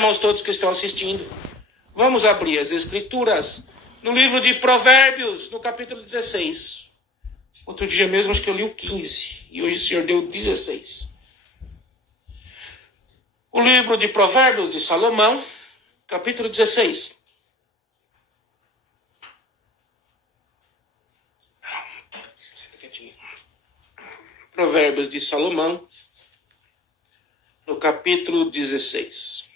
Irmãos todos que estão assistindo, vamos abrir as Escrituras no livro de Provérbios, no capítulo 16. Outro dia mesmo acho que eu li o 15 e hoje o Senhor deu 16. O livro de Provérbios de Salomão, capítulo 16. Provérbios de Salomão, no capítulo 16.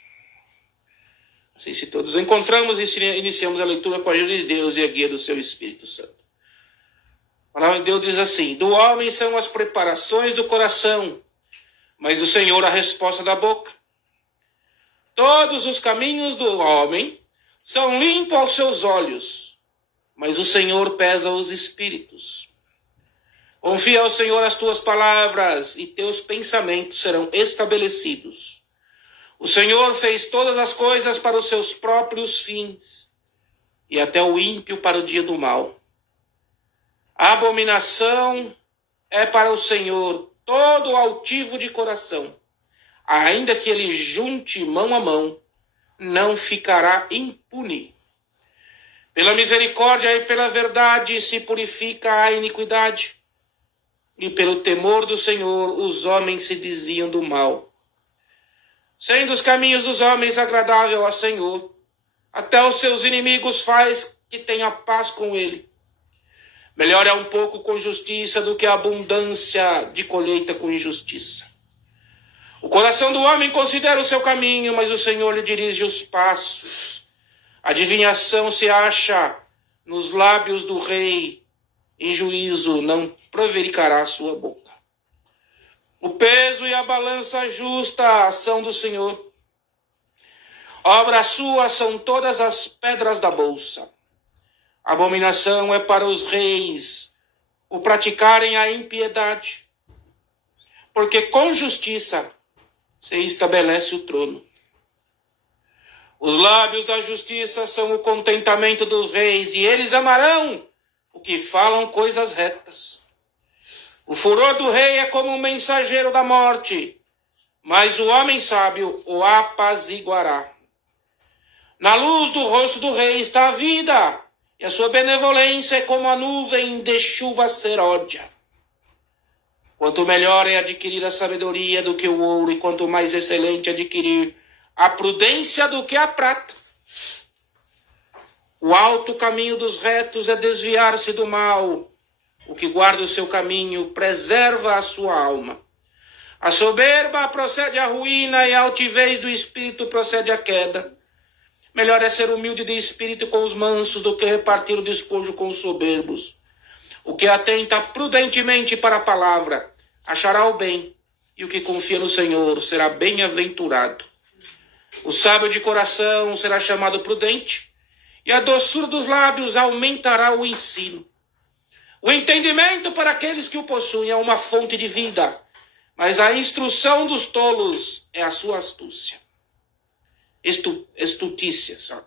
Não sei se todos encontramos e iniciamos a leitura com a ajuda de Deus e a guia do seu Espírito Santo. A palavra de Deus diz assim: do homem são as preparações do coração, mas do Senhor a resposta da boca. Todos os caminhos do homem são limpos aos seus olhos, mas o Senhor pesa os espíritos. Confia ao Senhor as tuas palavras e teus pensamentos serão estabelecidos. O Senhor fez todas as coisas para os seus próprios fins e até o ímpio para o dia do mal. A abominação é para o Senhor todo altivo de coração. Ainda que ele junte mão a mão, não ficará impune. Pela misericórdia e pela verdade se purifica a iniquidade. E pelo temor do Senhor os homens se desviam do mal. Sendo os caminhos dos homens agradável ao Senhor, até os seus inimigos faz que tenha paz com ele. Melhor é um pouco com justiça do que a abundância de colheita com injustiça. O coração do homem considera o seu caminho, mas o Senhor lhe dirige os passos. A adivinhação se acha nos lábios do rei. Em juízo não prevaricará a sua boca. O peso e a balança justa são do Senhor. Obra sua são todas as pedras da bolsa. Abominação é para os reis o praticarem a impiedade, porque com justiça se estabelece o trono. Os lábios da justiça são o contentamento dos reis, e eles amarão o que falam coisas retas. O furor do rei é como um mensageiro da morte, mas o homem sábio o apaziguará. Na luz do rosto do rei está a vida, e a sua benevolência é como a nuvem de chuva seródia. Quanto melhor é adquirir a sabedoria do que o ouro, e quanto mais excelente adquirir a prudência do que a prata. O alto caminho dos retos é desviar-se do mal. O que guarda o seu caminho preserva a sua alma. A soberba procede à ruína e a altivez do espírito procede à queda. Melhor é ser humilde de espírito com os mansos do que repartir o despojo com os soberbos. O que atenta prudentemente para a palavra achará o bem, e o que confia no Senhor será bem-aventurado. O sábio de coração será chamado prudente, e a doçura dos lábios aumentará o ensino. O entendimento para aqueles que o possuem é uma fonte de vida, mas a instrução dos tolos é a sua astúcia. Estutícia, sabe?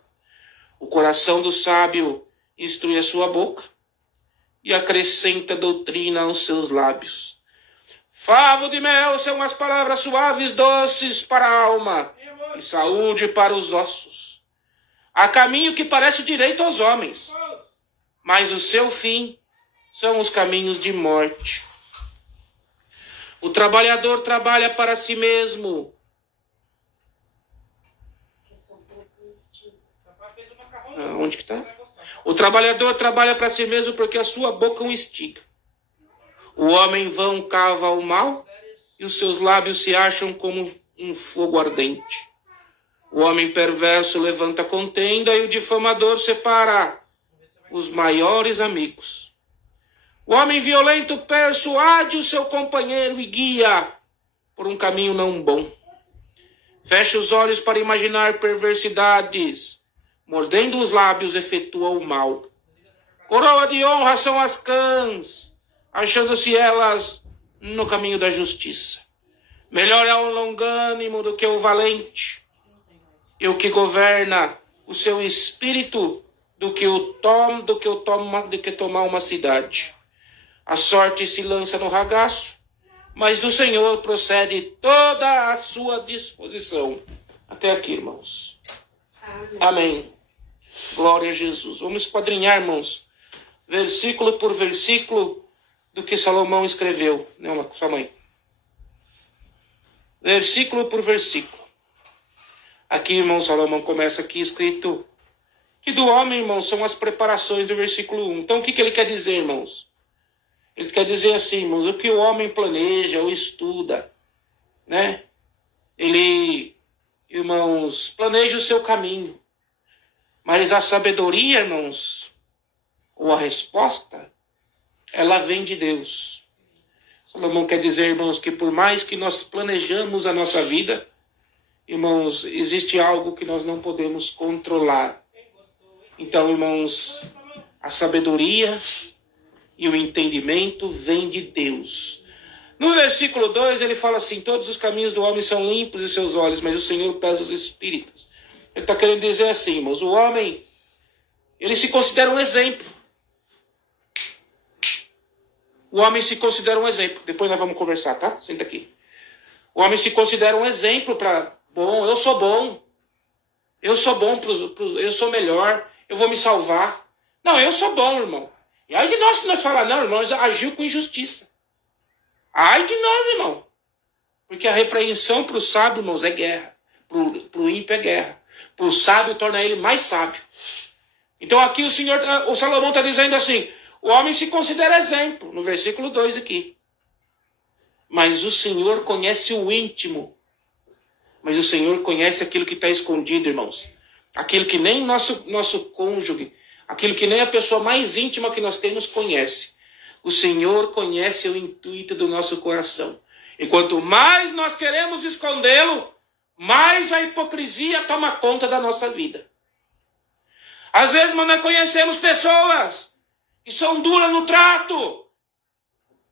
O coração do sábio instrui a sua boca e acrescenta doutrina aos seus lábios. Favo de mel são as palavras suaves, doces para a alma e saúde para os ossos. Há caminho que parece direito aos homens, mas o seu fim são os caminhos de morte. O trabalhador trabalha para si mesmo. Onde que está? O trabalhador trabalha para si mesmo porque a sua boca o instiga. O homem vão cava o mal e os seus lábios se acham como um fogo ardente. O homem perverso levanta contenda e o difamador separa os maiores amigos. O homem violento persuade o seu companheiro e guia por um caminho não bom. Fecha os olhos para imaginar perversidades. Mordendo os lábios efetua o mal. Coroa de honra são as cãs, achando-se elas no caminho da justiça. Melhor é o longânimo do que o valente, e o que governa o seu espírito do que tomar uma cidade. A sorte se lança no ragaço, mas do Senhor procede toda a sua disposição. Até aqui, irmãos. Amém. Glória a Jesus. Vamos esquadrinhar, irmãos, versículo por versículo do que Salomão escreveu. Não, sua mãe. Versículo por versículo. Aqui, irmão, Salomão começa aqui escrito que do homem, irmãos, são as preparações do versículo 1. Então, o que ele quer dizer, irmãos? Ele quer dizer assim, irmãos, o que o homem planeja ou estuda, né? Ele, irmãos, planeja o seu caminho. Mas a sabedoria, irmãos, ou a resposta, ela vem de Deus. Salomão quer dizer, irmãos, que por mais que nós planejamos a nossa vida, irmãos, existe algo que nós não podemos controlar. Então, irmãos, a sabedoria e o entendimento vem de Deus. No versículo 2, ele fala assim, todos os caminhos do homem são limpos em seus olhos, mas o Senhor pesa os espíritos. Ele está querendo dizer assim, irmãos, o homem, ele se considera um exemplo. O homem se considera um exemplo. Depois nós vamos conversar, tá? Senta aqui. O homem se considera um exemplo para bom. Eu sou bom. Eu sou bom. Eu sou melhor. Eu vou me salvar. Não, eu sou bom, irmão. E aí de nós que nós falamos, não, irmão, agiu com injustiça. Ai de nós, irmão. Porque a repreensão para o sábio, irmãos, é guerra. Para o ímpio é guerra. Para o sábio torna ele mais sábio. Então aqui o Salomão está dizendo assim, o homem se considera exemplo, no versículo 2 aqui. Mas o Senhor conhece o íntimo. Mas o Senhor conhece aquilo que está escondido, irmãos. Aquilo que nem nosso cônjuge, aquilo que nem a pessoa mais íntima que nós temos conhece. O Senhor conhece o intuito do nosso coração. E quanto mais nós queremos escondê-lo, mais a hipocrisia toma conta da nossa vida. Às vezes nós conhecemos pessoas que são duras no trato,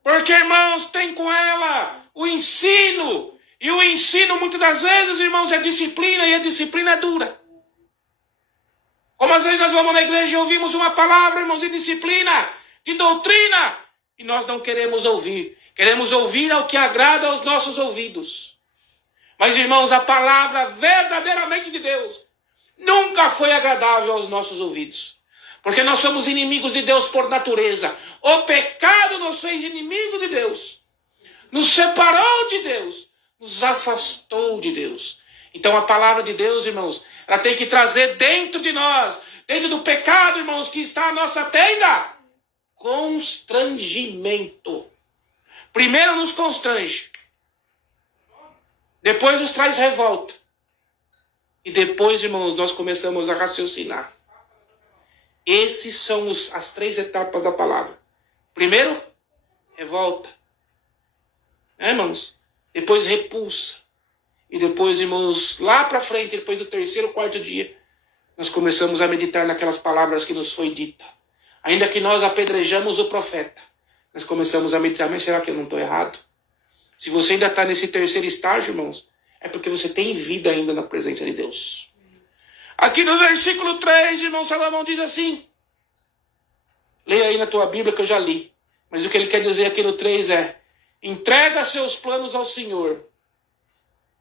porque, irmãos, tem com ela o ensino. E o ensino, muitas das vezes, irmãos, é disciplina, e a disciplina é dura. Como às vezes nós vamos na igreja e ouvimos uma palavra, irmãos, de disciplina, de doutrina, e nós não queremos ouvir. Queremos ouvir ao que agrada aos nossos ouvidos. Mas, irmãos, a palavra verdadeiramente de Deus nunca foi agradável aos nossos ouvidos. Porque nós somos inimigos de Deus por natureza. O pecado nos fez inimigo de Deus. Nos separou de Deus. Nos afastou de Deus. Então a palavra de Deus, irmãos, ela tem que trazer dentro de nós, dentro do pecado, irmãos, que está a nossa tenda, constrangimento. Primeiro nos constrange. Depois nos traz revolta. E depois, irmãos, nós começamos a raciocinar. Esses são as 3 etapas da palavra. Primeiro, revolta. Irmãos? Depois repulsa. E depois, irmãos, lá para frente, depois do 3º, 4º dia, nós começamos a meditar naquelas palavras que nos foi dita. Ainda que nós apedrejamos o profeta, nós começamos a meditar, mas será que eu não estou errado? Se você ainda está nesse 3º estágio, irmãos, é porque você tem vida ainda na presença de Deus. Aqui no versículo 3, irmão Salomão diz assim. Leia aí na tua Bíblia que eu já li. Mas o que ele quer dizer aqui no 3 é, entrega seus planos ao Senhor,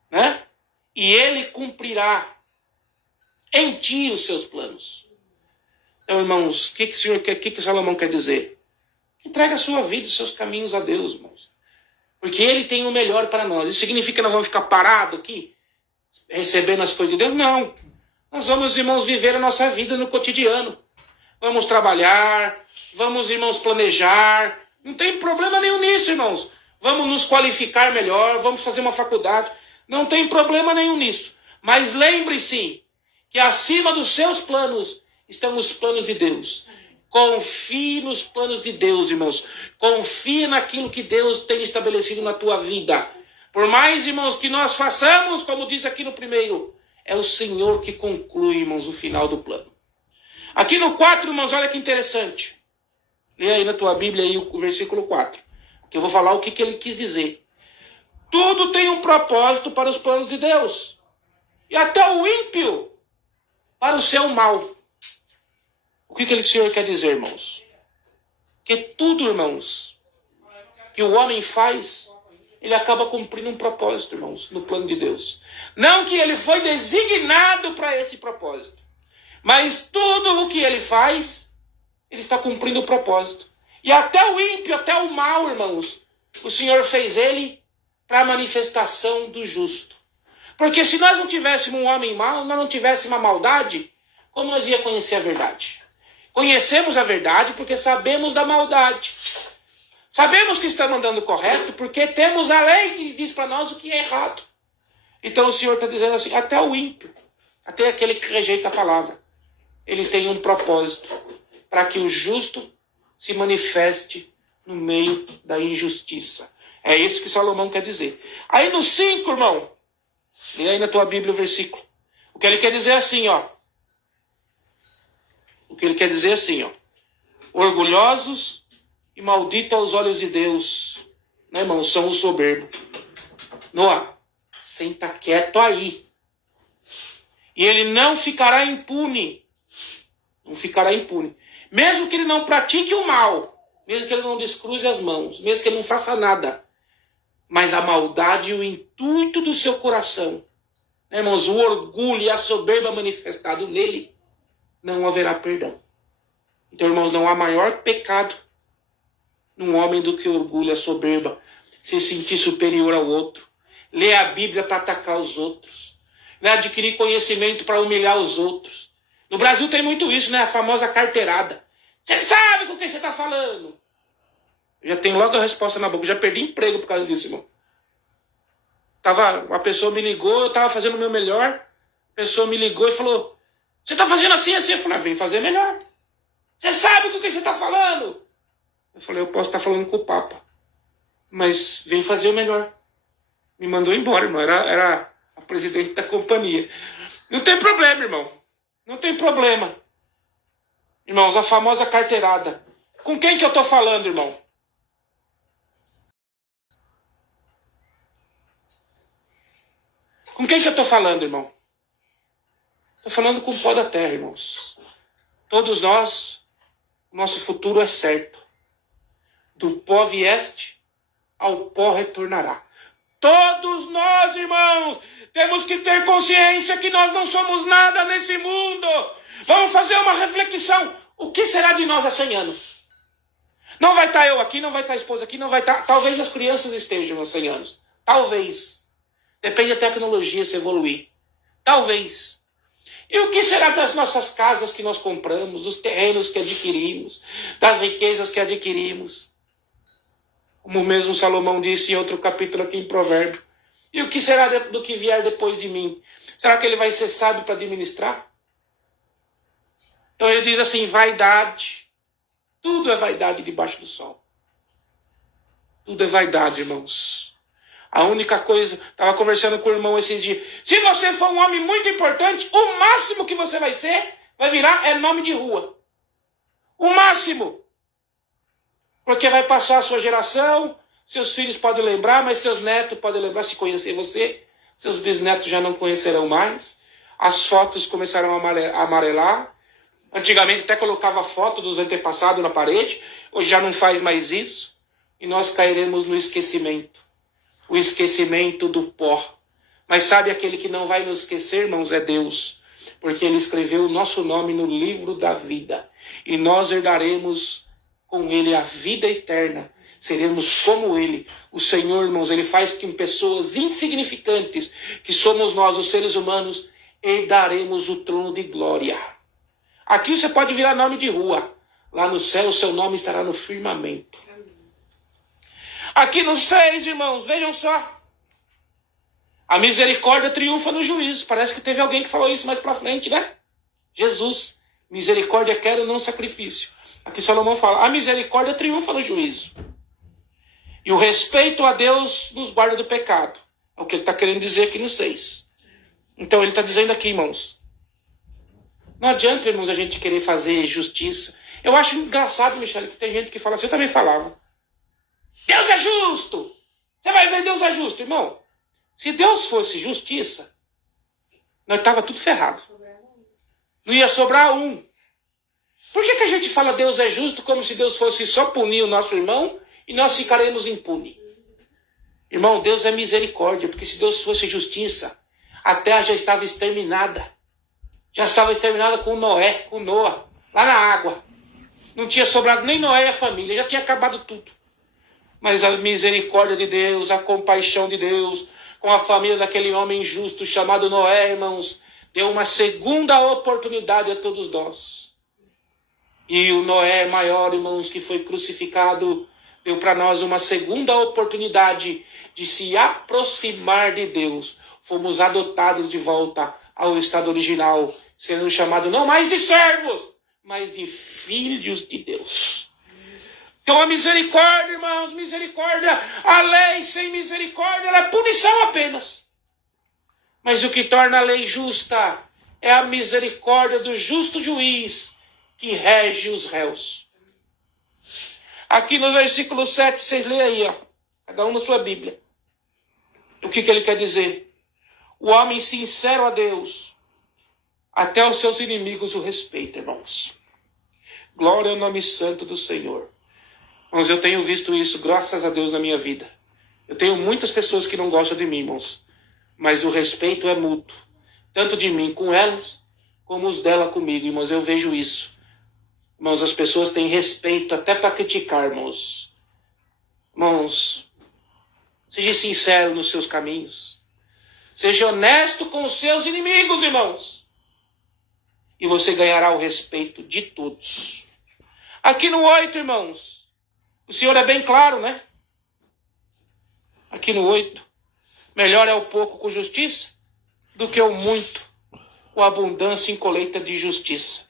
né? E Ele cumprirá em ti os seus planos. Então, irmãos, o que Salomão quer dizer? Entrega a sua vida, os seus caminhos a Deus, irmãos. Porque Ele tem o melhor para nós. Isso significa que nós vamos ficar parados aqui, recebendo as coisas de Deus? Não. Nós vamos, irmãos, viver a nossa vida no cotidiano. Vamos trabalhar, vamos, irmãos, planejar. Não tem problema nenhum nisso, irmãos. Vamos nos qualificar melhor, vamos fazer uma faculdade. Não tem problema nenhum nisso. Mas lembre-se que acima dos seus planos estão os planos de Deus. Confie nos planos de Deus, irmãos. Confie naquilo que Deus tem estabelecido na tua vida. Por mais, irmãos, que nós façamos, como diz aqui no 1º, é o Senhor que conclui, irmãos, o final do plano. Aqui no 4, irmãos, olha que interessante. Lê aí na tua Bíblia aí o versículo 4. Que eu vou falar o que ele quis dizer. Tudo tem um propósito para os planos de Deus. E até o ímpio para o seu mal. O que o Senhor quer dizer, irmãos? Que tudo, irmãos, que o homem faz, ele acaba cumprindo um propósito, irmãos, no plano de Deus. Não que ele foi designado para esse propósito, mas tudo o que ele faz, ele está cumprindo o propósito. E até o ímpio, até o mal, irmãos, o Senhor fez ele para a manifestação do justo. Porque se nós não tivéssemos um homem mau, nós não tivéssemos a maldade, como nós ia conhecer a verdade? Conhecemos a verdade porque sabemos da maldade. Sabemos que estamos andando correto porque temos a lei que diz para nós o que é errado. Então o Senhor está dizendo assim, até o ímpio, até aquele que rejeita a palavra, ele tem um propósito para que o justo se manifeste no meio da injustiça. É isso que Salomão quer dizer. Aí no 5, irmão, lê aí na tua Bíblia o versículo. O que ele quer dizer é assim, ó. O que ele quer dizer é assim, ó. Orgulhosos e malditos aos olhos de Deus, né, irmão? São os soberbos. Noah, senta quieto aí. E ele não ficará impune. Não ficará impune. Mesmo que ele não pratique o mal, mesmo que ele não descruze as mãos, mesmo que ele não faça nada, mas a maldade e o intuito do seu coração, né, irmãos, o orgulho e a soberba manifestado nele, não haverá perdão. Então, irmãos, não há maior pecado num homem do que orgulho, a soberba, se sentir superior ao outro, ler a Bíblia para atacar os outros, né, adquirir conhecimento para humilhar os outros. No Brasil tem muito isso, né? A famosa carteirada. Você sabe com quem você está falando? Eu já tenho logo a resposta na boca. Eu já perdi emprego por causa disso, irmão. Uma pessoa me ligou, eu estava fazendo o meu melhor. A pessoa me ligou e falou, você está fazendo assim, assim? Eu falei, vem fazer melhor. Você sabe com quem você está falando? Eu falei, eu posso estar falando com o Papa, mas vem fazer o melhor. Me mandou embora, irmão. Era a presidente da companhia. Não tem problema, irmão. Não tem problema. Irmãos, a famosa carteirada. Com quem que eu estou falando, irmão? Com quem que eu estou falando, irmão? Estou falando com o pó da terra, irmãos. Todos nós, o nosso futuro é certo. Do pó vieste, ao pó retornará. Todos nós, irmãos, temos que ter consciência que nós não somos nada nesse mundo. Vamos fazer uma reflexão. O que será de nós há 100 anos? Não vai estar eu aqui, não vai estar a esposa aqui, não vai estar... Talvez as crianças estejam há 100 anos. Talvez. Depende da tecnologia se evoluir. Talvez. E o que será das nossas casas que nós compramos, dos terrenos que adquirimos, das riquezas que adquirimos? Como mesmo Salomão disse em outro capítulo aqui em Provérbio. E o que será do que vier depois de mim? Será que ele vai ser sábio para administrar? Então ele diz assim, vaidade. Tudo é vaidade debaixo do sol. Tudo é vaidade, irmãos. A única coisa, estava conversando com o irmão esse dia. Se você for um homem muito importante, o máximo que você vai virar é nome de rua. O máximo. Porque vai passar a sua geração, seus filhos podem lembrar, mas seus netos podem lembrar se conhecer você. Seus bisnetos já não conhecerão mais. As fotos começaram a amarelar. Antigamente até colocava foto dos antepassados na parede. Hoje já não faz mais isso. E nós cairemos no esquecimento. O esquecimento do pó. Mas sabe aquele que não vai nos esquecer, irmãos? É Deus. Porque Ele escreveu o nosso nome no livro da vida. E nós herdaremos com Ele a vida eterna. Seremos como Ele. O Senhor, irmãos, Ele faz com que pessoas insignificantes, que somos nós, os seres humanos, herdaremos o trono de glória. Aqui você pode virar nome de rua. Lá no céu, o seu nome estará no firmamento. Aqui no 6, irmãos, vejam só. A misericórdia triunfa no juízo. Parece que teve alguém que falou isso mais para frente, né? Jesus. Misericórdia quero, não sacrifício. Aqui Salomão fala, a misericórdia triunfa no juízo. E o respeito a Deus nos guarda do pecado. É o que ele está querendo dizer aqui no 6. Então ele está dizendo aqui, irmãos. Não adianta, irmãos, a gente querer fazer justiça. Eu acho engraçado, Michele, que tem gente que fala assim, eu também falava. Deus é justo! Você vai ver, Deus é justo, irmão. Se Deus fosse justiça, nós estava tudo ferrado. Não ia sobrar um. Por que a gente fala Deus é justo como se Deus fosse só punir o nosso irmão e nós ficaremos impunes? Irmão, Deus é misericórdia, porque se Deus fosse justiça, a terra já estava exterminada. Já estava exterminada com Noé, com Noa, lá na água. Não tinha sobrado nem Noé e a família, já tinha acabado tudo. Mas a misericórdia de Deus, a compaixão de Deus, com a família daquele homem justo chamado Noé, irmãos, deu uma segunda oportunidade a todos nós. E o Noé maior, irmãos, que foi crucificado, deu para nós uma segunda oportunidade de se aproximar de Deus. Fomos adotados de volta ao estado original, sendo chamados não mais de servos, mas de filhos de Deus. Então a misericórdia, irmãos, misericórdia, a lei sem misericórdia, ela é punição apenas. Mas o que torna a lei justa é a misericórdia do justo juiz que rege os réus. Aqui no versículo 7, vocês leem aí, ó, cada um na sua Bíblia. O que ele quer dizer? O homem sincero a Deus, até os seus inimigos o respeitam, irmãos. Glória ao nome santo do Senhor. Irmãos, eu tenho visto isso, graças a Deus, na minha vida. Eu tenho muitas pessoas que não gostam de mim, irmãos. Mas o respeito é mútuo. Tanto de mim com elas, como os dela comigo, irmãos. Eu vejo isso. Irmãos, as pessoas têm respeito até para criticar, irmãos. Irmãos, seja sincero nos seus caminhos. Seja honesto com os seus inimigos, irmãos. E você ganhará o respeito de todos. Aqui no 8, irmãos, o Senhor é bem claro, né? Aqui no 8. Melhor é o pouco com justiça do que o muito com abundância em colheita de justiça.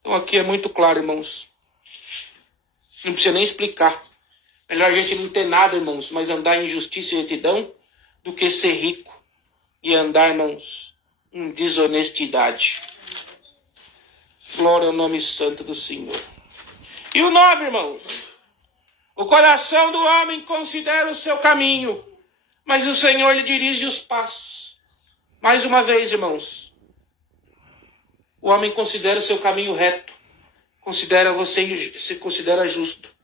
Então aqui é muito claro, irmãos. Não precisa nem explicar. Melhor a gente não ter nada, irmãos, mas andar em justiça e retidão do que ser rico e andar, irmãos, em desonestidade. Glória ao nome santo do Senhor. E o 9, irmãos. O coração do homem considera o seu caminho, mas o Senhor lhe dirige os passos. Mais uma vez, irmãos. O homem considera o seu caminho reto. Se considera justo.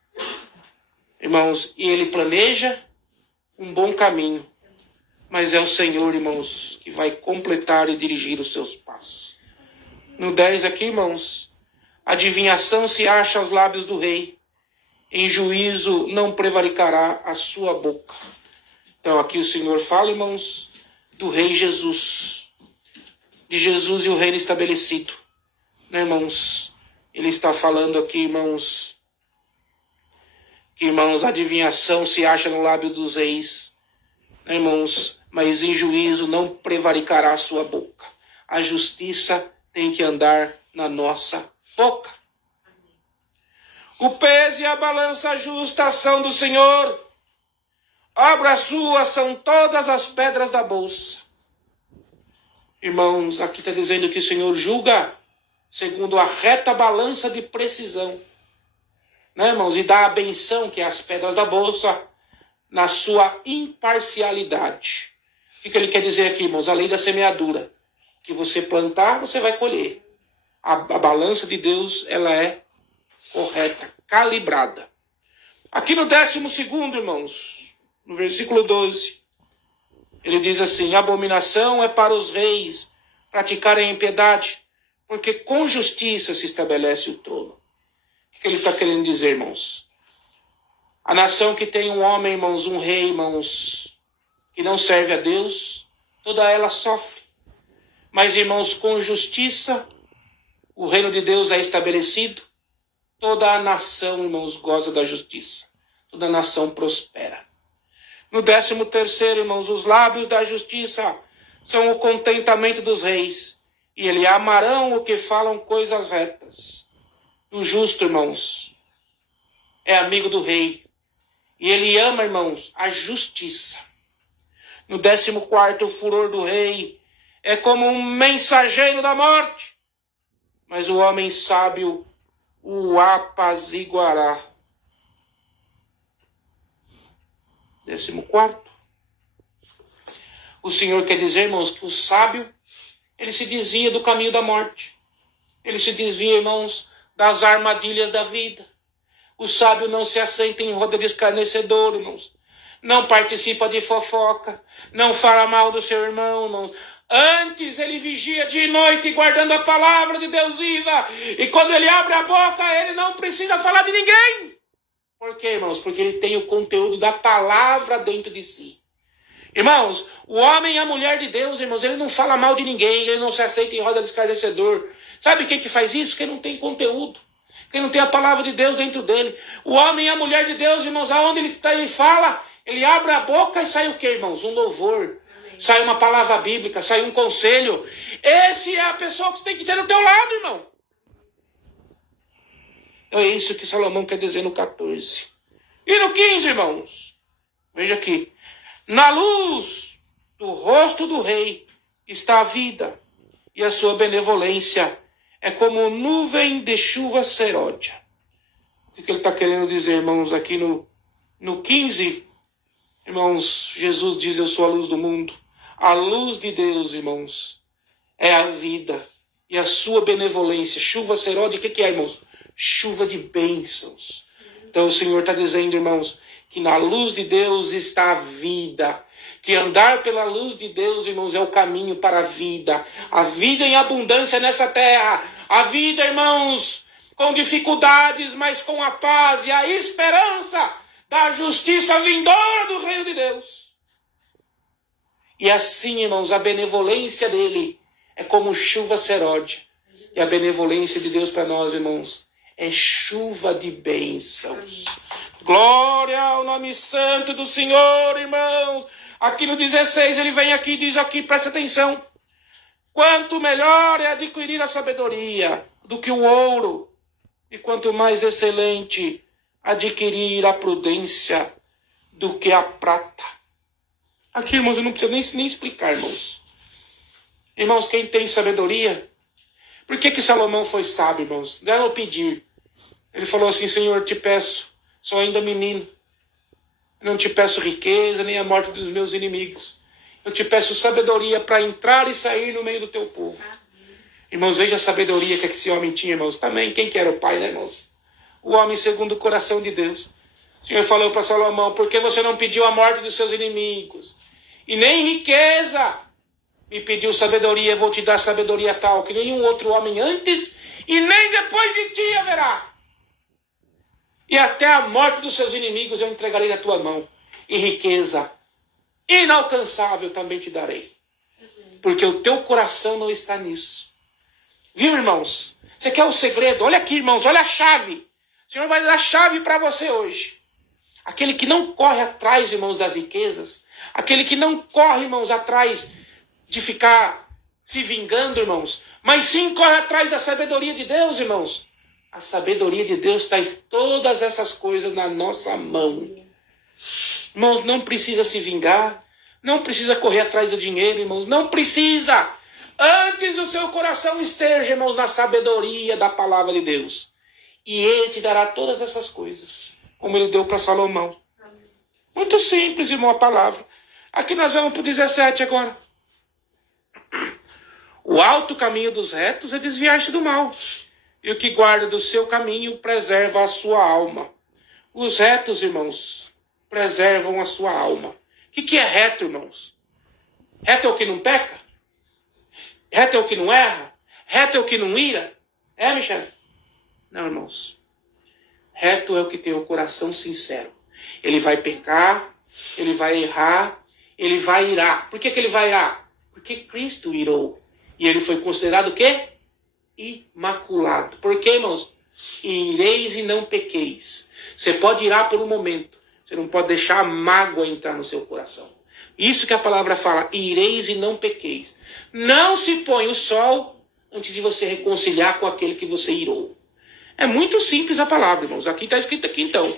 Irmãos, e ele planeja um bom caminho. Mas é o Senhor, irmãos, que vai completar e dirigir os seus passos. No 10 aqui, irmãos, adivinhação se acha aos lábios do rei. Em juízo não prevaricará a sua boca. Então aqui o Senhor fala, irmãos, do rei Jesus. De Jesus e o reino estabelecido. Né, irmãos? Ele está falando aqui, irmãos, que, irmãos, adivinhação se acha no lábio dos reis. Né, irmãos? Mas em juízo não prevaricará a sua boca. A justiça tem que andar na nossa boca. O peso e a balança justa são do Senhor. Obras suas são todas as pedras da bolsa. Irmãos, aqui está dizendo que o Senhor julga segundo a reta balança de precisão. Né, irmãos? E dá a benção, que é as pedras da bolsa, na sua imparcialidade. O que ele quer dizer aqui, irmãos? A lei da semeadura. Que você plantar, você vai colher. A balança de Deus, ela é correta, calibrada. Aqui no 12º, irmãos, no versículo 12, ele diz assim: abominação é para os reis praticarem a impiedade, porque com justiça se estabelece o trono. O que ele está querendo dizer, irmãos? A nação que tem um homem, irmãos, um rei, irmãos, que não serve a Deus, toda ela sofre. Mas, irmãos, com justiça, o reino de Deus é estabelecido. Toda a nação, irmãos, goza da justiça. Toda a nação prospera. No 13º, irmãos, os lábios da justiça são o contentamento dos reis. E eles amarão o que falam coisas retas. O justo, irmãos, é amigo do rei. E ele ama, irmãos, a justiça. No 14º, o furor do rei é como um mensageiro da morte. Mas o homem sábio o apaziguará. 14º. O Senhor quer dizer, irmãos, que o sábio, ele se desvia do caminho da morte. Ele se desvia, irmãos, das armadilhas da vida. O sábio não se assenta em roda de escarnecedor, irmãos. não participa de fofoca, não fala mal do seu irmão, irmãos. Antes ele vigia dia e noite guardando a palavra de Deus viva. E quando ele abre a boca, ele não precisa falar de ninguém. Por quê, irmãos? Porque ele tem o conteúdo da palavra dentro de si. Irmãos, o homem e a mulher de Deus, irmãos, ele não fala mal de ninguém, ele não se aceita em roda de escarnecedor. Sabe quem que faz isso? Quem não tem conteúdo. Quem não tem a palavra de Deus dentro dele. O homem e a mulher de Deus, irmãos, aonde ele fala, ele abre a boca e sai o quê, irmãos? Um louvor. Sai uma palavra bíblica, sai um conselho. Esse é a pessoa que você tem que ter do teu lado, irmão. É isso que Salomão quer dizer no 14. E no 15, irmãos. Veja aqui. Na luz do rosto do rei está a vida, e a sua benevolência é como nuvem de chuva serôdia. O que ele está querendo dizer, irmãos, aqui no 15? Irmãos, Jesus diz, eu sou a luz do mundo. A luz de Deus, irmãos, é a vida. E a sua benevolência, chuva serôdia, o que é, irmãos? Chuva de bênçãos. Então o Senhor está dizendo, irmãos, que na luz de Deus está a vida. Que andar pela luz de Deus, irmãos, é o caminho para a vida. A vida em abundância nessa terra. A vida, irmãos, com dificuldades, mas com a paz e a esperança da justiça vindoura do reino de Deus. E assim, irmãos, a benevolência dele é como chuva serôdia. E a benevolência de Deus para nós, irmãos, é chuva de bênçãos. Glória ao nome santo do Senhor, irmãos. Aqui no 16, ele vem aqui e diz aqui, presta atenção. Quanto melhor é adquirir a sabedoria do que o ouro, e quanto mais excelente adquirir a prudência do que a prata. Aqui, irmãos, eu não preciso nem explicar, irmãos. Irmãos, quem tem sabedoria... Por que Salomão foi sábio, irmãos? Não pedir. Ele falou assim, Senhor, te peço, sou ainda menino. Não te peço riqueza, nem a morte dos meus inimigos. Eu te peço sabedoria para entrar e sair no meio do teu povo. Irmãos, veja a sabedoria que esse homem tinha, irmãos. Também, quem que era o pai, né, irmãos? O homem segundo o coração de Deus. O Senhor falou para Salomão, por que você não pediu a morte dos seus inimigos? E nem riqueza. Me pediu sabedoria, vou te dar sabedoria tal, que nenhum outro homem antes e nem depois de ti haverá. E até a morte dos seus inimigos eu entregarei na tua mão. E riqueza inalcançável também te darei. Porque o teu coração não está nisso. Viu, irmãos? Você quer o segredo? Olha aqui, irmãos, olha a chave. O Senhor vai dar a chave para você hoje. Aquele que não corre atrás, irmãos, das riquezas. Aquele que não corre, irmãos, atrás de ficar se vingando, irmãos. Mas sim corre atrás da sabedoria de Deus, irmãos. A sabedoria de Deus traz todas essas coisas na nossa mão. Irmãos, não precisa se vingar. Não precisa correr atrás do dinheiro, irmãos. Não precisa. Antes o seu coração esteja, irmãos, na sabedoria da palavra de Deus. E Ele te dará todas essas coisas. Como Ele deu para Salomão. Muito simples, irmão, a palavra. Aqui nós vamos para o 17 agora. O alto caminho dos retos é desviar-se do mal. E o que guarda do seu caminho preserva a sua alma. Os retos, irmãos, preservam a sua alma. O que é reto, irmãos? Reto é o que não peca? Reto é o que não erra? Reto é o que não ira? É, Michel? Não, irmãos. Reto é o que tem o coração sincero. Ele vai pecar, ele vai errar, ele vai irar. Por que ele vai irar? Porque Cristo irou. E ele foi considerado o quê? Imaculado. Por quê, irmãos? Ireis e não pequeis. Você pode irar por um momento. Você não pode deixar a mágoa entrar no seu coração. Isso que a palavra fala. Ireis e não pequeis. Não se põe o sol antes de você reconciliar com aquele que você irou. É muito simples a palavra, irmãos. Aqui está escrito aqui então.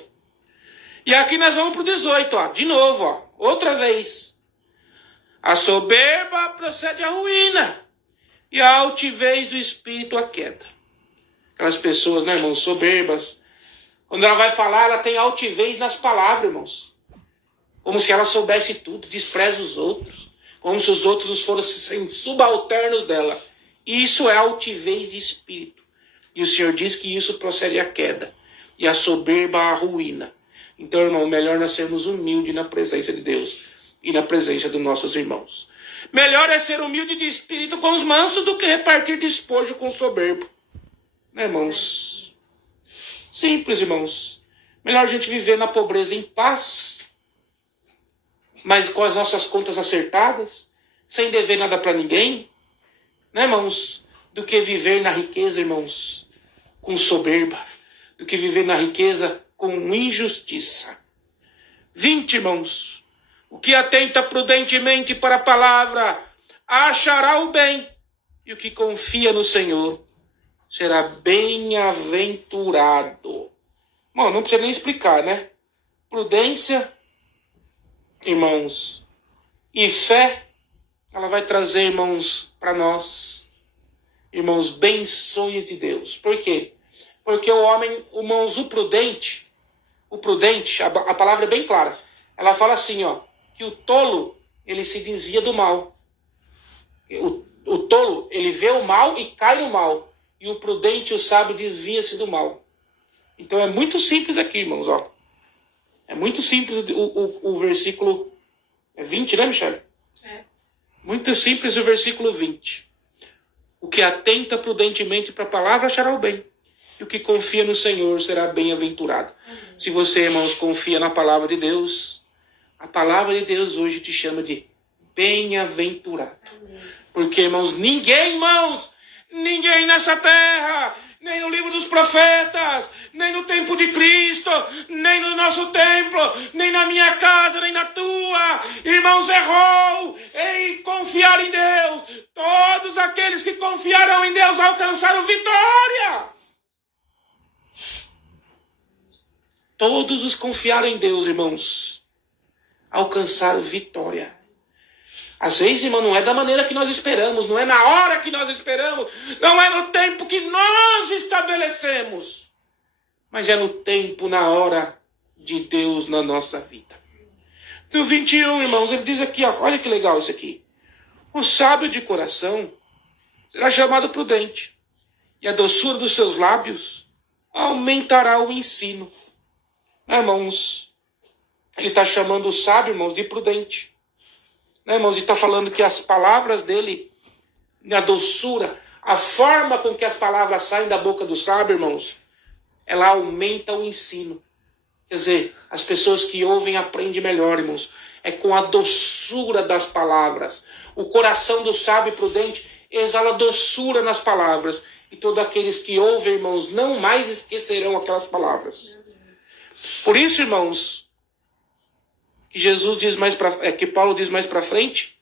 E aqui nós vamos para o 18, ó. De novo, ó. Outra vez. A soberba procede à ruína. E a altivez do espírito a queda. Aquelas pessoas, né, irmãos, soberbas. Quando ela vai falar, ela tem altivez nas palavras, irmãos. Como se ela soubesse tudo, despreza os outros. Como se os outros fossem subalternos dela. Isso é altivez de espírito. E o Senhor diz que isso procede à queda. E a soberba à ruína. Então, irmão, melhor nós sermos humildes na presença de Deus e na presença dos nossos irmãos. Melhor é ser humilde de espírito com os mansos do que repartir despojo com o soberbo. Né, irmãos? Simples, irmãos. Melhor a gente viver na pobreza em paz, mas com as nossas contas acertadas, sem dever nada para ninguém, né, irmãos? Do que viver na riqueza, irmãos, com soberba, do que viver na riqueza com injustiça. 20, irmãos. O que atenta prudentemente para a palavra achará o bem, e o que confia no Senhor será bem-aventurado. Bom, não precisa nem explicar, né? Prudência, irmãos, e fé, ela vai trazer, irmãos, para nós, irmãos, benções de Deus. Por quê? Porque o homem, irmãos, o prudente, a palavra é bem clara. Ela fala assim, ó, que o tolo, ele se desvia do mal. O tolo, ele vê o mal e cai no mal. E o prudente, o sábio, desvia-se do mal. Então é muito simples aqui, irmãos, ó. É muito simples o versículo 20, né, Michele? É. Muito simples o versículo 20. O que atenta prudentemente para a palavra achará o bem. E o que confia no Senhor será bem-aventurado. Se você, irmãos, confia na palavra de Deus, a palavra de Deus hoje te chama de bem-aventurado. Porque, irmãos, ninguém nessa terra, nem no livro dos profetas, nem no tempo de Cristo, nem no nosso templo, nem na minha casa, nem na tua, irmãos, errou em confiar em Deus. Todos aqueles que confiaram em Deus alcançaram vitória. Todos os que confiaram em Deus, irmãos, alcançaram vitória. Às vezes, irmão, não é da maneira que nós esperamos, não é na hora que nós esperamos, não é no tempo que nós estabelecemos, mas é no tempo, na hora de Deus na nossa vida. No 21, irmãos, ele diz aqui, ó, olha que legal isso aqui. O sábio de coração será chamado prudente, e a doçura dos seus lábios aumentará o ensino. Irmãos, ele está chamando o sábio, irmãos, de prudente. Irmãos, ele está falando que as palavras dele, a doçura, a forma com que as palavras saem da boca do sábio, irmãos, ela aumenta o ensino. Quer dizer, as pessoas que ouvem aprendem melhor, irmãos. É com a doçura das palavras. O coração do sábio e prudente exala doçura nas palavras. E todos aqueles que ouvem, irmãos, não mais esquecerão aquelas palavras. Por isso, irmãos, que Jesus diz que Paulo diz mais para frente,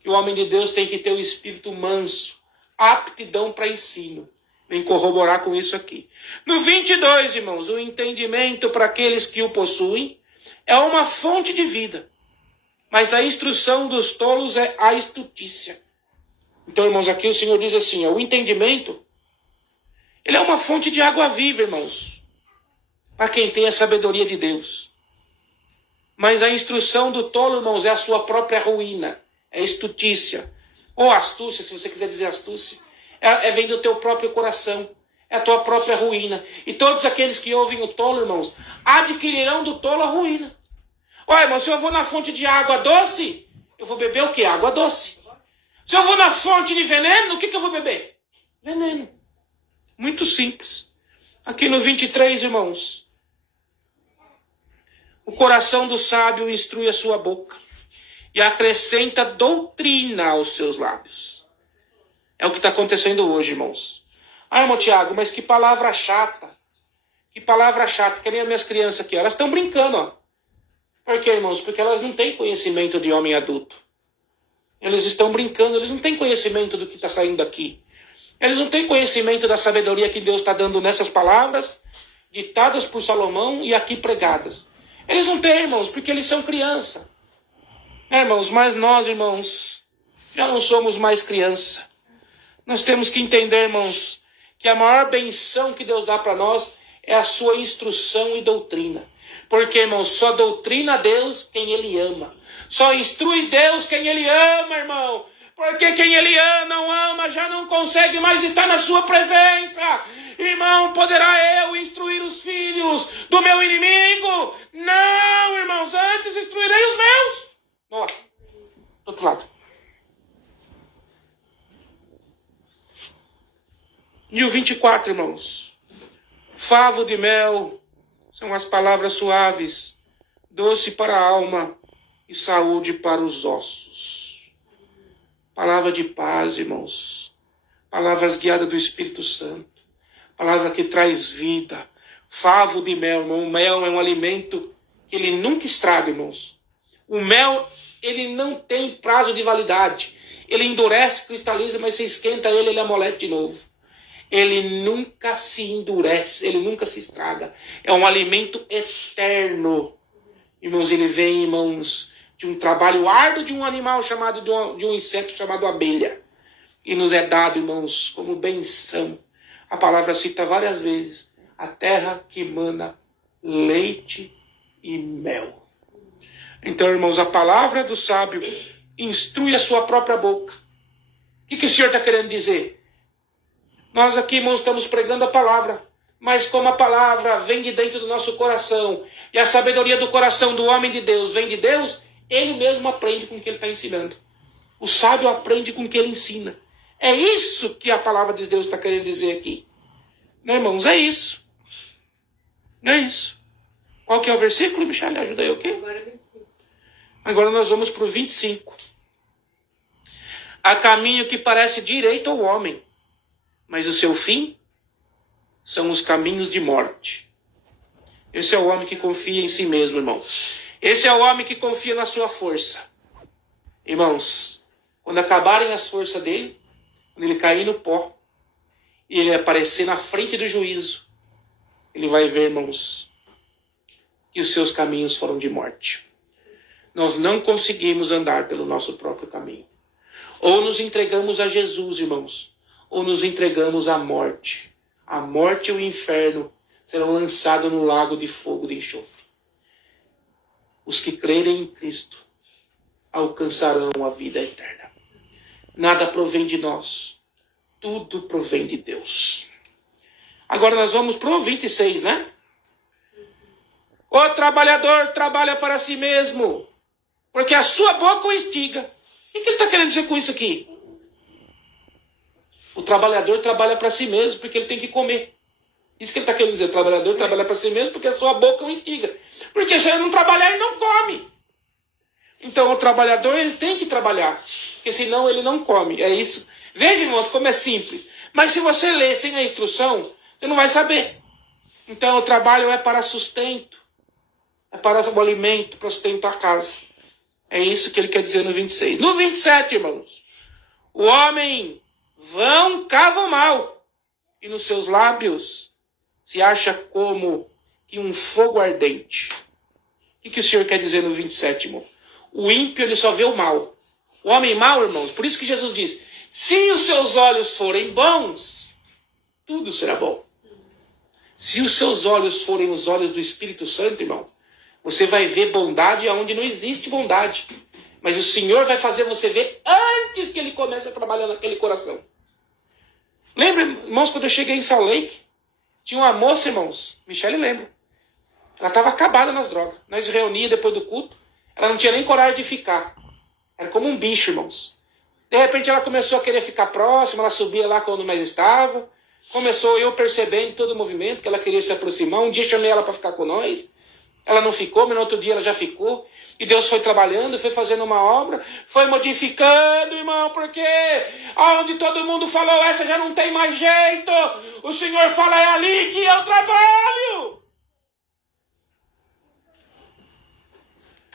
que o homem de Deus tem que ter o espírito manso, aptidão para ensino. Vem corroborar com isso aqui. No 22, irmãos, o entendimento para aqueles que o possuem é uma fonte de vida, mas a instrução dos tolos é a estutícia. Então, irmãos, aqui o Senhor diz assim, ó, o entendimento, ele é uma fonte de água viva, irmãos, para quem tem a sabedoria de Deus. Mas a instrução do tolo, irmãos, é a sua própria ruína. É estutícia. Ou astúcia, se você quiser dizer astúcia. Vem do teu próprio coração. É a tua própria ruína. E todos aqueles que ouvem o tolo, irmãos, adquirirão do tolo a ruína. Olha, irmão, se eu vou na fonte de água doce, eu vou beber o quê? Água doce. Se eu vou na fonte de veneno, o que eu vou beber? Veneno. Muito simples. Aqui no 23, irmãos, o coração do sábio instrui a sua boca e acrescenta doutrina aos seus lábios. É o que está acontecendo hoje, irmãos. Ah, irmão Tiago, mas que palavra chata. Que palavra chata. Que nem as minhas crianças aqui, elas estão brincando, ó. Por quê, irmãos? Porque elas não têm conhecimento de homem adulto. Eles estão brincando, eles não têm conhecimento do que está saindo aqui. Eles não têm conhecimento da sabedoria que Deus está dando nessas palavras, ditadas por Salomão e aqui pregadas. Eles não têm, irmãos, porque eles são criança. Irmãos, mas nós, irmãos, já não somos mais criança. Nós temos que entender, irmãos, que a maior benção que Deus dá para nós é a sua instrução e doutrina. Porque, irmãos, só doutrina a Deus quem Ele ama. Só instrui Deus quem Ele ama, irmão. Porque quem Ele ama, não ama já não consegue mais estar na sua presença. Irmão, poderá eu instruir os filhos do meu inimigo? Não, irmãos, antes instruirei os meus. Nossa, do outro lado. E o 24, irmãos. Favo de mel são as palavras suaves, doce para a alma e saúde para os ossos. Palavra de paz, irmãos. Palavras guiadas do Espírito Santo. Palavra que traz vida. Favo de mel, irmão. O mel é um alimento que ele nunca estraga, irmãos. O mel, ele não tem prazo de validade. Ele endurece, cristaliza, mas se esquenta ele, ele amolece de novo. Ele nunca se endurece, ele nunca se estraga. É um alimento eterno. Irmãos, ele vem, irmãos, de um trabalho árduo de um animal chamado, de um inseto chamado abelha. E nos é dado, irmãos, como benção. A palavra cita várias vezes: a terra que emana leite e mel. Então, irmãos, a palavra do sábio instrui a sua própria boca. O que o Senhor está querendo dizer? Nós aqui, irmãos, estamos pregando a palavra, mas como a palavra vem de dentro do nosso coração, e a sabedoria do coração do homem de Deus vem de Deus, ele mesmo aprende com o que ele está ensinando. O sábio aprende com o que ele ensina. É isso que a palavra de Deus está querendo dizer aqui. Né, irmãos? É isso. É isso. Qual que é o versículo, Michele? Ajuda aí o quê? Agora 25. Agora nós vamos para o 25. Há caminho que parece direito ao homem, mas o seu fim são os caminhos de morte. Esse é o homem que confia em si mesmo, irmão. Esse é o homem que confia na sua força. Irmãos, quando acabarem as forças dele, quando ele cair no pó, e ele aparecer na frente do juízo, ele vai ver, irmãos, que os seus caminhos foram de morte. Nós não conseguimos andar pelo nosso próprio caminho. Ou nos entregamos a Jesus, irmãos, ou nos entregamos à morte. A morte e o inferno serão lançados no lago de fogo de enxofre. Os que crerem em Cristo alcançarão a vida eterna. Nada provém de nós. Tudo provém de Deus. Agora nós vamos para o 26, né? O trabalhador trabalha para si mesmo, porque a sua boca o instiga. O que ele está querendo dizer com isso aqui? O trabalhador trabalha para si mesmo porque ele tem que comer. Isso que ele está querendo dizer. O trabalhador trabalha para si mesmo porque a sua boca o instiga. Porque se ele não trabalhar, ele não come. Então o trabalhador ele tem que trabalhar. Porque senão ele não come. É isso. Veja, irmãos, como é simples. Mas se você ler sem a instrução, você não vai saber. Então o trabalho é para sustento. É para o alimento, para sustentar a casa. É isso que ele quer dizer no 26. No 27, irmãos. O homem vão cava o mal, e nos seus lábios se acha como que um fogo ardente. O que o Senhor quer dizer no 27, irmão? O ímpio, ele só vê o mal. O homem mau, irmãos, por isso que Jesus diz: se os seus olhos forem bons, tudo será bom. Se os seus olhos forem os olhos do Espírito Santo, irmão, você vai ver bondade onde não existe bondade. Mas o Senhor vai fazer você ver antes que ele comece a trabalhar naquele coração. Lembra, irmãos, quando eu cheguei em Salt Lake, tinha uma moça, irmãos, Michele lembra. Ela estava acabada nas drogas. Nós reuníamos depois do culto, ela não tinha nem coragem de ficar. Era como um bicho, irmãos. De repente ela começou a querer ficar próxima, ela subia lá quando nós estávamos. Começou eu percebendo todo o movimento, que ela queria se aproximar. Um dia chamei ela para ficar com nós. Ela não ficou, mas no outro dia ela já ficou. E Deus foi trabalhando, foi fazendo uma obra, foi modificando, irmão, porque aonde todo mundo falou, essa já não tem mais jeito. O Senhor fala, é ali que eu trabalho.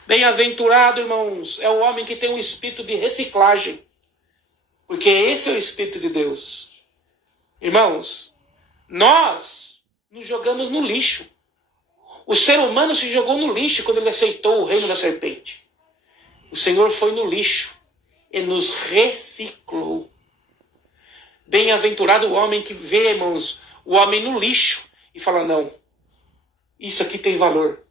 Bem-aventurado, irmãos, é o homem que tem um espírito de reciclagem. Porque esse é o Espírito de Deus. Irmãos, nós nos jogamos no lixo. O ser humano se jogou no lixo quando ele aceitou o reino da serpente. O Senhor foi no lixo e nos reciclou. Bem-aventurado o homem que vê, irmãos, o homem no lixo e fala, não, isso aqui tem valor.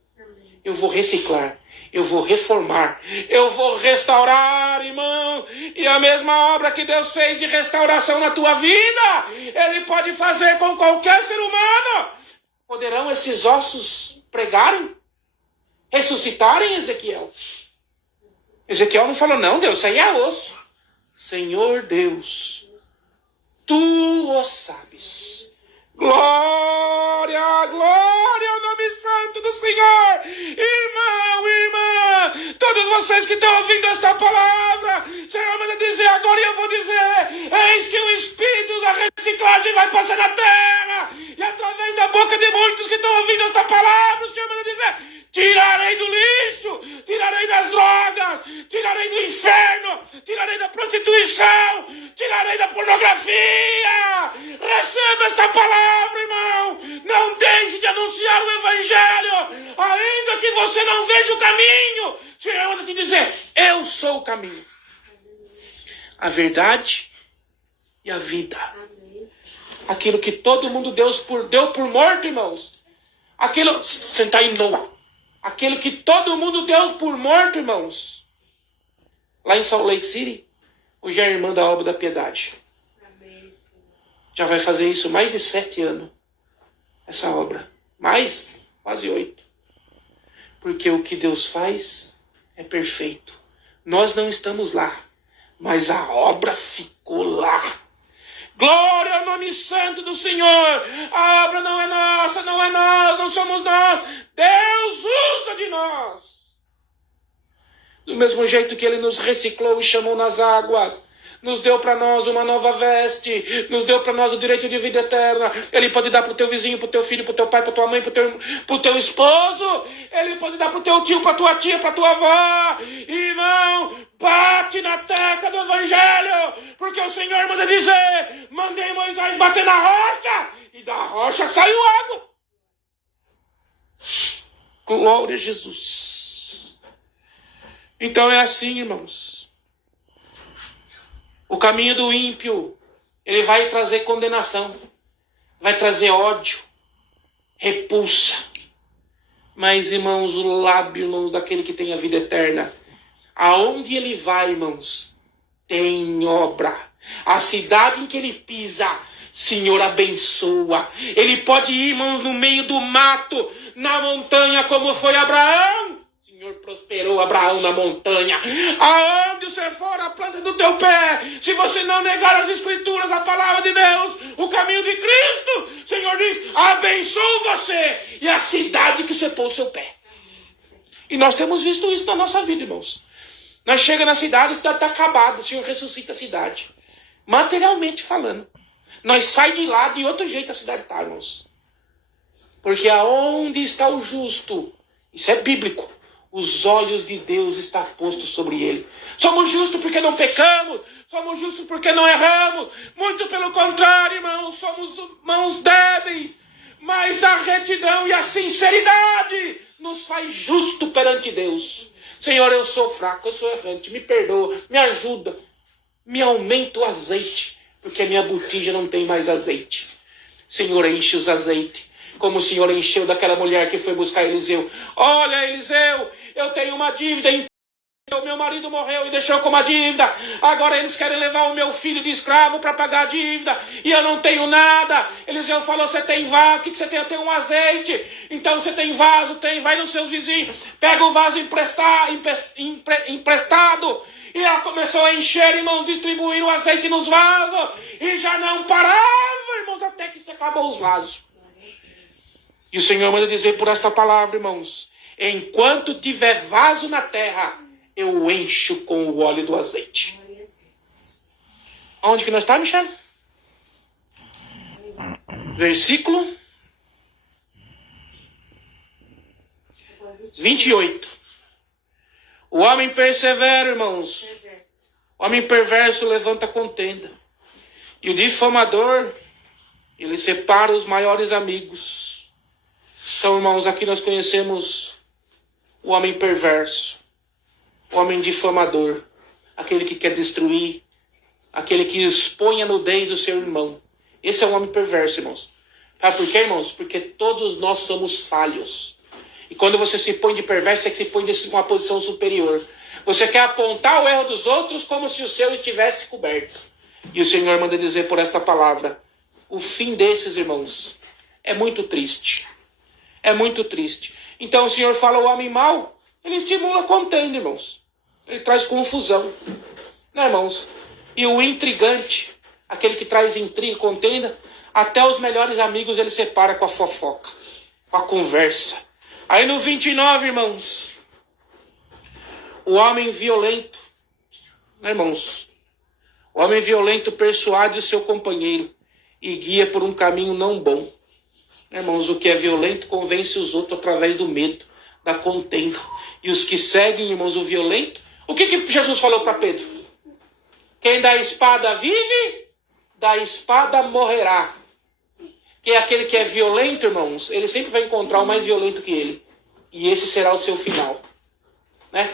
eu vou reciclar, eu vou reformar, eu vou restaurar, irmão. E a mesma obra que Deus fez de restauração na tua vida, Ele pode fazer com qualquer ser humano. Poderão esses ossos pregarem? Ressuscitarem, Ezequiel? Ezequiel não falou, não, Deus, isso aí é osso. Senhor Deus, Tu o sabes. Glória, glória ao nome santo do Senhor. Irmão, irmã, todos vocês que estão ouvindo esta palavra, o Senhor manda dizer agora e eu vou dizer, eis que o Espírito da reciclagem vai passar na terra, e através da boca de muitos que estão ouvindo esta palavra, o Senhor manda dizer, tirarei do lixo, tirarei das drogas, tirarei do inferno, tirarei da prostituição, tirarei da pornografia. Receba esta palavra, irmão. Não deixe de anunciar o Evangelho, ainda que você não veja o caminho. O Senhor manda te dizer, eu sou o caminho, a verdade e a vida. Aquilo que todo mundo deu por morto, irmãos. Aquilo, sentar aí, Noah. Aquilo que todo mundo deu por morto, irmãos. Lá em Salt Lake City, hoje é a irmã da Obra da Piedade. Já vai fazer isso mais de 7 anos. Essa obra. Mais, quase 8. Porque o que Deus faz é perfeito. Nós não estamos lá, mas a obra ficou lá. Glória ao nome santo do Senhor. A obra não é nossa, não é nós, não somos nós. Deus usa de nós. Do mesmo jeito que Ele nos reciclou e chamou nas águas, nos deu para nós uma nova veste, nos deu para nós o direito de vida eterna. Ele pode dar para o teu vizinho, para o teu filho, para o teu pai, para a tua mãe, para o teu esposo. Ele pode dar para o teu tio, para a tua tia, para a tua avó. Irmão, bate na tecla do Evangelho, porque o Senhor manda dizer, mandei Moisés bater na rocha, e da rocha saiu água. Glória a Jesus. Então é assim, irmãos. O caminho do ímpio, ele vai trazer condenação, vai trazer ódio, repulsa. Mas, irmãos, o lábio, irmãos, daquele que tem a vida eterna, aonde ele vai, irmãos, tem obra. A cidade em que ele pisa, Senhor, abençoa. Ele pode ir, irmãos, no meio do mato, na montanha, como foi Abraão. O Senhor prosperou Abraão na montanha. Aonde você for, a planta do teu pé, se você não negar as Escrituras, a palavra de Deus, o caminho de Cristo, o Senhor diz, abençoa você e a cidade que você pôs o seu pé. E nós temos visto isso na nossa vida, irmãos. Nós chegamos na cidade, a cidade está acabada, o Senhor ressuscita a cidade. Materialmente falando. Nós saímos de lá, de outro jeito a cidade está, irmãos. Porque aonde está o justo, isso é bíblico, os olhos de Deus estão postos sobre ele. Somos justos porque não pecamos, somos justos porque não erramos. Muito pelo contrário, irmãos, somos mãos débeis. Mas a retidão e a sinceridade nos faz justo perante Deus. Senhor, eu sou fraco, eu sou errante, me perdoa, me ajuda. Me aumenta o azeite, porque a minha botija não tem mais azeite. Senhor, enche os azeites, como o Senhor encheu daquela mulher que foi buscar Eliseu. Olha, Eliseu, eu tenho uma dívida, o meu marido morreu e deixou com uma dívida. Agora eles querem levar o meu filho de escravo para pagar a dívida, e eu não tenho nada. Eliseu falou, você tem vaso, o que você tem? Eu tenho um azeite. Então você tem vaso? Tem, vai nos seus vizinhos, pega o vaso emprestado. E ela começou a encher, irmãos, distribuir o azeite nos vasos. E já não parava, irmãos, até que se acabou os vasos. E o Senhor manda dizer por esta palavra, irmãos, enquanto tiver vaso na terra, eu encho com o óleo do azeite. Onde que nós estamos, Michel? Versículo 28. O homem persevera, irmãos. O homem perverso levanta contenda. E o difamador, ele separa os maiores amigos. Então, irmãos, aqui nós conhecemos o homem perverso, o homem difamador, aquele que quer destruir, aquele que expõe a nudez do seu irmão. Esse é o homem perverso, irmãos. Sabe por quê, irmãos? Porque todos nós somos falhos. E quando você se põe de perverso, é que se põe em uma posição superior. Você quer apontar o erro dos outros como se o seu estivesse coberto. E o Senhor manda dizer por esta palavra, o fim desses, irmãos, é muito triste. É muito triste. Então o Senhor fala, o homem mau, ele estimula a contenda, irmãos. Ele traz confusão. Né, irmãos? E o intrigante, aquele que traz intriga, contenda, até os melhores amigos ele separa com a fofoca, com a conversa. Aí no 29, irmãos, o homem violento, né, irmãos? O homem violento persuade o seu companheiro e guia por um caminho não bom. Né, irmãos, o que é violento convence os outros através do medo, da contenda. E os que seguem, irmãos, o violento, o que Jesus falou para Pedro? Quem da espada vive, da espada morrerá. Que é aquele que é violento, irmãos, ele sempre vai encontrar o mais violento que ele. E esse será o seu final. Né?